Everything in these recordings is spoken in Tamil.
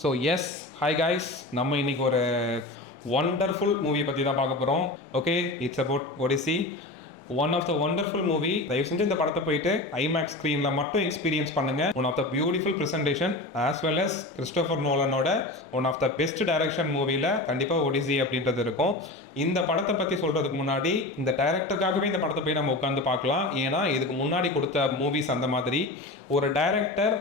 ஸோ எஸ் ஹாய் காய்ஸ், நம்ம இன்னைக்கு ஒரு ஒண்டர்ஃபுல் மூவி பற்றி தான் பார்க்க போகிறோம். Okay, it's about Odyssey, one of the wonderful movie. தயவு செஞ்சு இந்த படத்தை போயிட்டு ஐமேக்ஸ் ஸ்க்ரீனில் மட்டும் எக்ஸ்பீரியன்ஸ் பண்ணுங்கள். One of the beautiful presentation as well as Christopher நோலனோட one of the best direction மூவியில் கண்டிப்பாக ஒடிசி அப்படின்றது இருக்கும். இந்த படத்தை பற்றி சொல்கிறதுக்கு முன்னாடி இந்த டைரக்டருக்காகவே இந்த படத்தை போய் நம்ம உட்காந்து பார்க்கலாம். ஏன்னா இதுக்கு முன்னாடி கொடுத்த மூவிஸ் அந்த மாதிரி ஒரு டைரக்டர்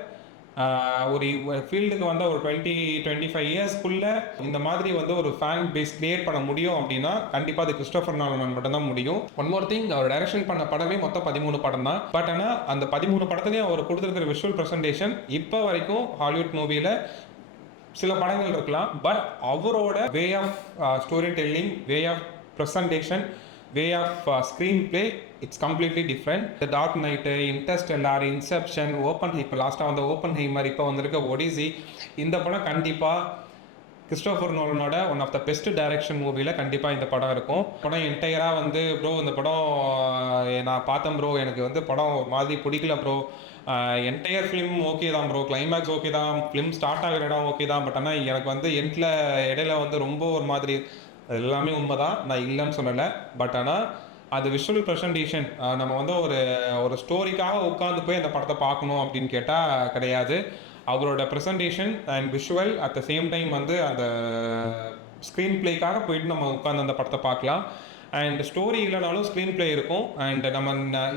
ஒரு ஃபீல்டுக்கு வந்து ஒரு 20-25 இயர்ஸ்க்குள்ளே இந்த மாதிரி வந்து ஒரு ஃபேன் பேஸ் கிரியேட் பண்ண முடியும் அப்படின்னா கண்டிப்பாக அது கிறிஸ்டோஃபர் நோலன் மட்டும்தான் முடியும். ஒன் மோர் திங், அவர் டைரக்ஷன் பண்ண படமே மொத்தம் 13 படம் தான். பட் ஆனால் அந்த 13 படத்துலையும் அவர் கொடுத்துருக்கிற விஷுவல் ப்ரெசன்டேஷன் இப்போ வரைக்கும் ஹாலிவுட் மூவியில் சில படங்கள் இருக்கலாம். பட் அவரோட way of story telling, way of presentation, way of screen play, it's completely different. The dark knight, interstellar, inception, இப்போ லாஸ்ட்டாக வந்து ஓப்பன்ஹைமர், இப்போ வந்திருக்க ஒடிசி, இந்த படம் கண்டிப்பாக கிறிஸ்டோஃபர் நோலனோட one of the best direction மூவியில் கண்டிப்பாக இந்த படம் இருக்கும். படம் என்டையராக வந்து ப்ரோ இந்த படம் நான் பார்த்தேன் ப்ரோ, எனக்கு வந்து படம் ஒரு மாதிரி பிடிக்கல ப்ரோ, என்டையர் ஃபிலிம் ஓகே தான் ப்ரோ, கிளைமேக்ஸ் ஓகே தான், ஃபிலிம் ஸ்டார்ட் ஆகிற இடம் ஓகே தான், பட் ஆனால் எனக்கு வந்து எண்டில் இடையில வந்து ரொம்ப ஒரு மாதிரி, அது எல்லாமே உண்மை தான், நான் இல்லைன்னு சொல்லலை. பட் ஆனால் அது விஷுவல் ப்ரெசன்டேஷன், நம்ம வந்து ஒரு ஸ்டோரிக்காக உட்காந்து போய் அந்த படத்தை பார்க்கணும் அப்படின்னு கேட்டால் கிடையாது. அவரோட presentation and visual at the same time வந்து அந்த ஸ்க்ரீன் பிளேக்காக போயிட்டு நம்ம உட்காந்து அந்த படத்தை பார்க்கலாம். அண்ட் ஸ்டோரி இல்லைனாலும் ஸ்க்ரீன் பிளே இருக்கும். அண்ட் நம்ம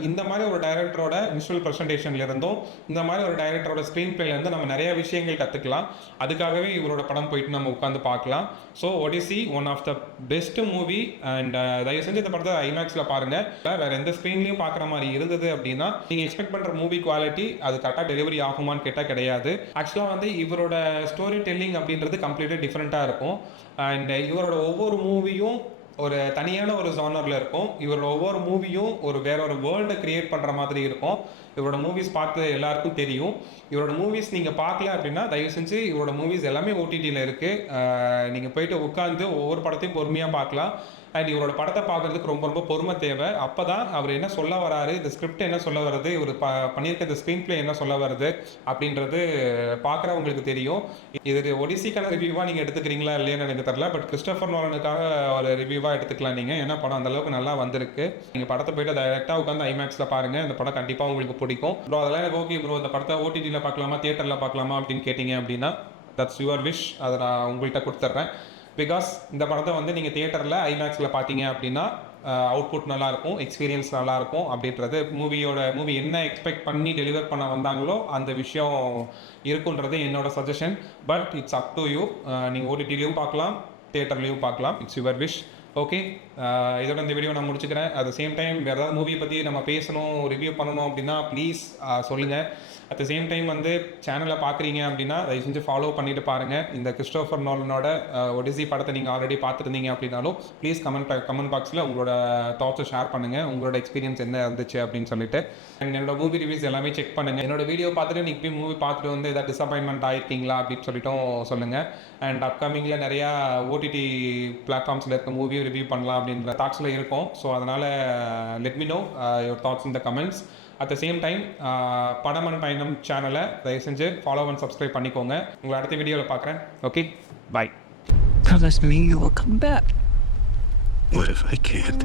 இந்த மாதிரி ஒரு டைரக்டரோட விஷுவல் ப்ரெசன்டேஷன்லேருந்தும் இந்த மாதிரி ஒரு டைரக்டரோட ஸ்க்ரீன் பிளேலேருந்து நம்ம நிறைய விஷயங்கள் கற்றுக்கலாம். அதுக்காகவே இவரோட படம் போயிட்டு நம்ம உட்காந்து பார்க்கலாம். So Odyssey one of the best movie. And தயவு செஞ்சு இந்த படத்தை ஐமேக்ஸில் பாருங்கள். வேறு எந்த ஸ்க்ரீன்லேயும் பார்க்குற மாதிரி இருந்தது அப்படின்னா நீங்கள் எக்ஸ்பெக்ட் பண்ணுற மூவி குவாலிட்டி அது கரெக்டாக டெலிவரி ஆகுமான்னு கேட்டால் கிடையாது. ஆக்சுவலாக வந்து இவரோட ஸ்டோரி டெல்லிங் அப்படின்றது கம்ப்ளீட்டாக டிஃப்ரெண்ட்டாக இருக்கும். அண்ட் இவரோட ஒவ்வொரு மூவியும் ஒரு தனியான ஒரு ஜானரில் இருக்கும். இவரோட ஒவ்வொரு மூவியும் வேற ஒரு வேர்ல்டை கிரியேட் பண்ணுற மாதிரி இருக்கும். இவரோட மூவிஸ் பார்த்து எல்லாருக்கும் தெரியும். இவரோட மூவிஸ் நீங்கள் பார்க்கல அப்படின்னா தயவு செஞ்சு இவரோட மூவிஸ் எல்லாமே ஓடிடியில் இருக்குது. நீங்கள் போயிட்டு உட்காந்து ஒவ்வொரு படத்தையும் பொறுமையாக பார்க்கலாம். அண்ட் இவரோட படத்தை பார்க்குறதுக்கு ரொம்ப ரொம்ப பொறுமை தேவை. அப்போ தான் அவர் என்ன சொல்ல வராரு, இந்த ஸ்கிரிப்ட் என்ன சொல்ல வருது, இவர் பண்ணியிருக்க இந்த ஸ்க்ரீன் பிளே என்ன சொல்ல வருது அப்படின்றது பார்க்குறவங்களுக்கு தெரியும். இது ஒடிசிக்கான ரிவ்யூவாக நீங்கள் எடுத்துக்கிறீங்களா இல்லையான்னு எனக்கு தெரியல. பட் கிறிஸ்டோஃபர் நோலனுக்காக ஒரு ரிவ்யூவாக எடுத்துக்கலாம் நீங்கள். ஏன்னா படம் அந்தளவுக்கு நல்லா வந்திருக்கு. நீங்கள் படத்தை போய்ட்டு டைரெக்டாக உட்காந்து ஐமேக்ஸில் பாருங்கள். இந்த படம் கண்டிப்பாக உங்களுக்கு பிடிக்கும். ப்ரோ அதெல்லாம் எனக்கு ஓகே ப்ரோ, இந்த படத்தை ஓடிடியில் பார்க்கலாமா தியேட்டரில் பார்க்கலாமா அப்படின்னு கேட்டிங்க அப்படின்னா தட்ஸ் யுவர் விஷ். அதை நான் உங்கள்கிட்ட கொடுத்துட்றேன். பிகாஸ் இந்த படத்தை வந்து நீங்கள் தியேட்டரில் ஐமேக்ஸில் பார்த்தீங்க அப்படின்னா அவுட்புட் நல்லாயிருக்கும், எக்ஸ்பீரியன்ஸ் நல்லாயிருக்கும். அப்படின்றது மூவி என்ன எக்ஸ்பெக்ட் பண்ணி டெலிவர் பண்ண வந்தாங்களோ அந்த விஷயம் இருக்குன்றது என்னோட suggestion. But it's up to you. நீங்கள் ஓடிடிலையும் பார்க்கலாம், தியேட்டர்லேயும் பார்க்கலாம். It's your wish. ஓகே, இதோட இந்த வீடியோ நான் முடிச்சுக்கிறேன். அட் த சேம் டைம் வேறு ஏதாவது மூவியை பற்றி நம்ம பேசணும், ரிவ்யூ பண்ணணும் அப்படின்னா ப்ளீஸ் சொல்லுங்கள். அட் த சேம் டைம் வந்து சேனலை பார்க்குறீங்க அப்படின்னா தயவு செஞ்சு ஃபாலோ பண்ணிட்டு பாருங்கள். இந்த கிறிஸ்டோஃபர் நோலனோட ஒடிசி படத்தை நீங்கள் ஆல்ரெடி பார்த்துருந்தீங்க அப்படின்னாலும் ப்ளீஸ் கமெண்ட் பாக்ஸில் உங்களோட தாட்ஸை ஷேர் பண்ணுங்கள். உங்களோட எக்ஸ்பீரியன்ஸ் என்ன இருந்துச்சு அப்படின்னு சொல்லிட்டு. அண்ட் என்னோட மூவி ரிவ்யூஸ் எல்லாமே செக் பண்ணுங்கள். என்னோட வீடியோ பார்த்துட்டு நீங்கள் போய் மூவி பார்த்துட்டு வந்து எதாவது டிசப்பாயின்மெண்ட் ஆகிருக்கீங்களா அப்படின்னு சொல்லிட்டும் சொல்லுங்கள். அண்ட் அப்கமிங்கில் நிறையா ஓடிடி பிளாட்ஃபார்ம்ஸில் இருக்க மூவியும் ரிவ்யூ பண்ணலாம் அப்படின்ற தாட்ஸில் இருக்கும். ஸோ அதனால் let me no your thoughts in the comments. At the same time படம் அண்ட் பயணம் சேனலை தயவு செஞ்சு ஃபாலோ அண்ட் சப்ஸ்கிரைப் பண்ணிக்கோங்க. உங்களை அடுத்த வீடியோவில் பார்க்குறேன். Okay, bye. Promise me you will come back. What if I can't?